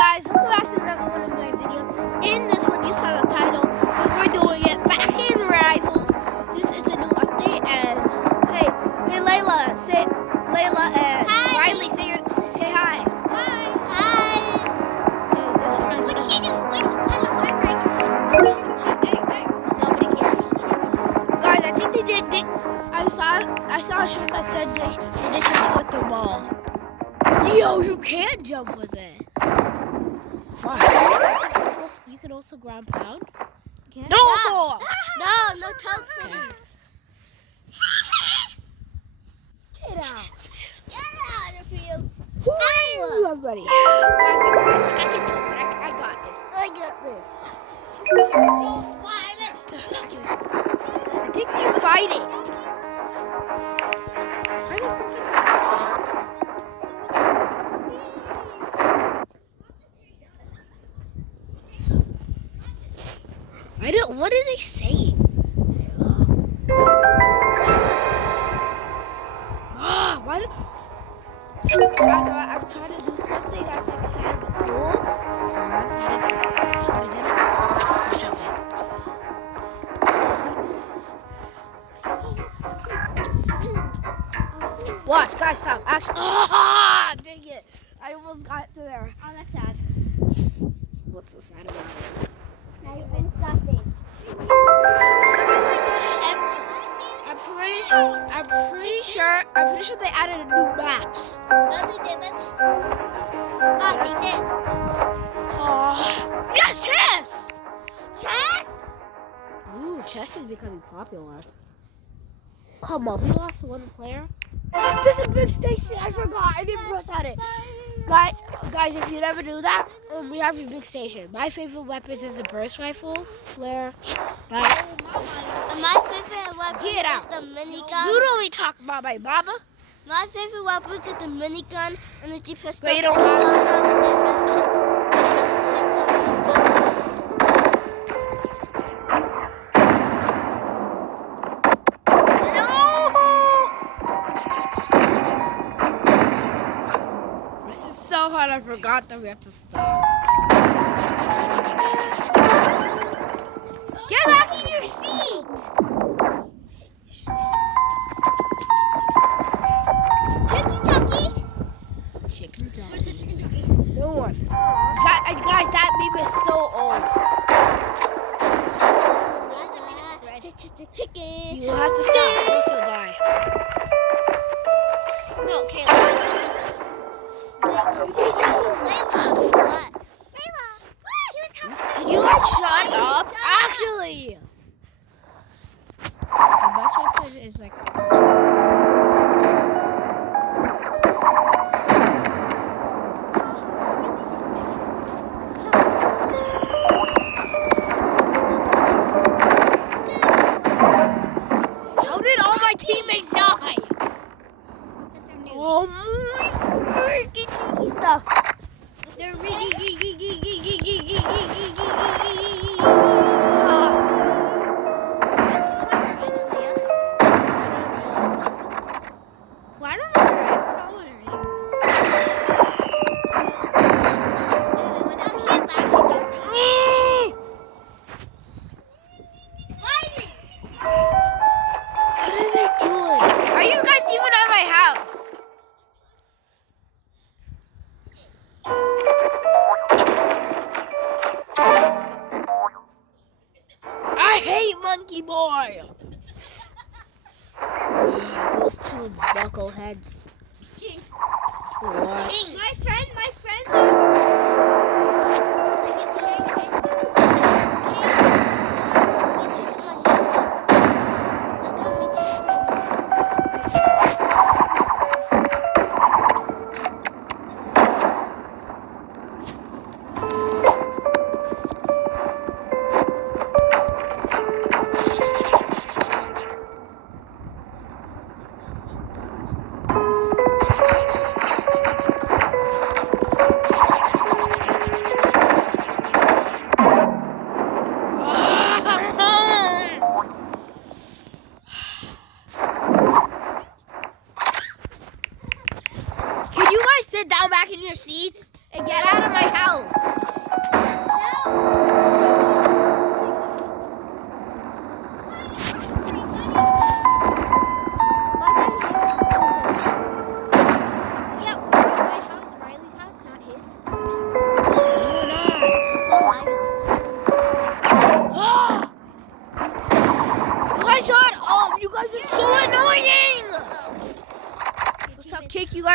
guys, welcome back to another one of my videos. In this one, you saw the title, so we're doing it back in Rivals. This is a new update, and hey, Layla, and hi. Riley, say hi. Hi. Okay, this one I'm gonna. Hey, nobody cares. Guys, I think they did. I saw a shirt that said they did something with the ball. Yo, you can't jump with it. Why? I think you can also ground pound. No, No teleporting. Get out. Get out of here. Woo, everybody. Guys, I got this. I got this. I think they're fighting. Are they freaking what are they saying? Why guys, I'm trying to do something that's like kind of cool. Try to get it. Show it. Watch, guys, stop. Actually, dang it. I almost got to there. Oh, that's sad. What's so sad about it? Now you finished nothing. I'm pretty sure they added new maps. No, they didn't. Oh, they did. Oh, yes, chess! Chess? Ooh, chess is becoming popular. Come on, we lost one player. There's a big station. I forgot. I didn't press on it. Guys, if you never do that, we have a big station. My favorite weapons is the burst rifle, flare. Right? My favorite weapon is the minigun. You don't really talk about my mama. My favorite weapon is the minigun and the pistol. But you don't have so hard, I forgot that we have to stop. Get back in your seat! Chicken Tucky? Where's the chicken jockey? No one. Guys, that meme is so old. Chicken. You have to stop, or else you'll die. No, Kayla. Layla. Can you shut up? Actually, the best way to put it is like. How did all my teammates die? Oh my stuff. They're Well, I don't know. I forgot what her name was. What are they doing? Are you guys even at my house? I hate Monkey Boy. Those two knuckleheads. King. What? King. My friend.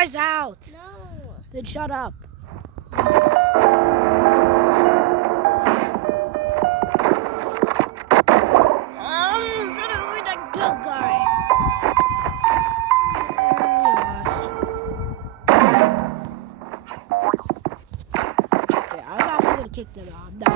guys out. No. Then shut up. Shut up with that dumb guy. We lost. Yeah, I'm actually gonna kick them out. I'm not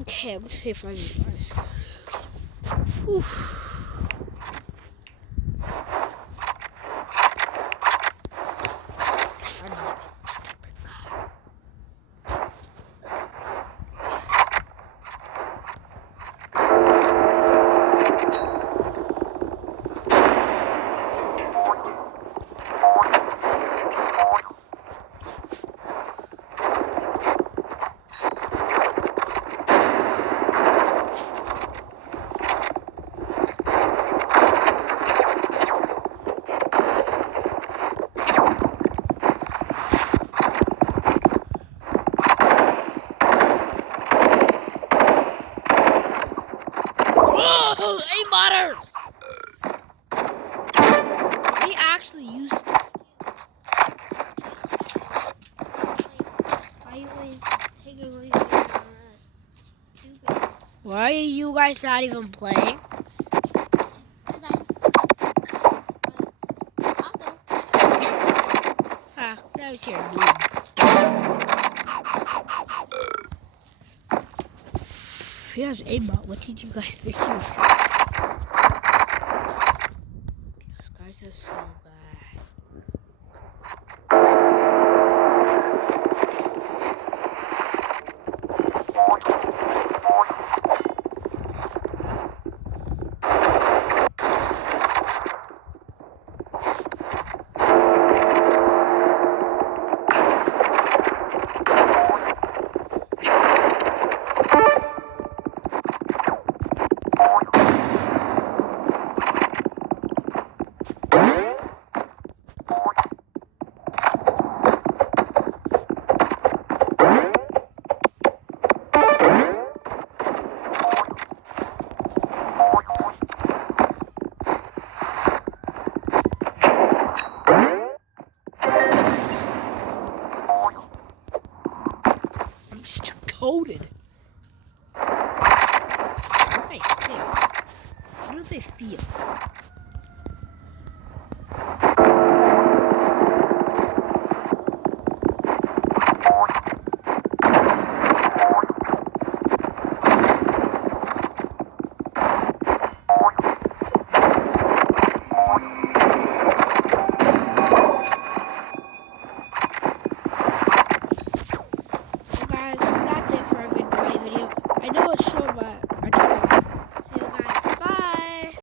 okay, I'm gonna say 5v5s. Oof. Oh, aimbotters! They actually use. Why you always taking away from us? Stupid. Why are you guys not even playing? Ah, now it's your noob. He has aimbot. What did you guys think he was? These guys are so bad.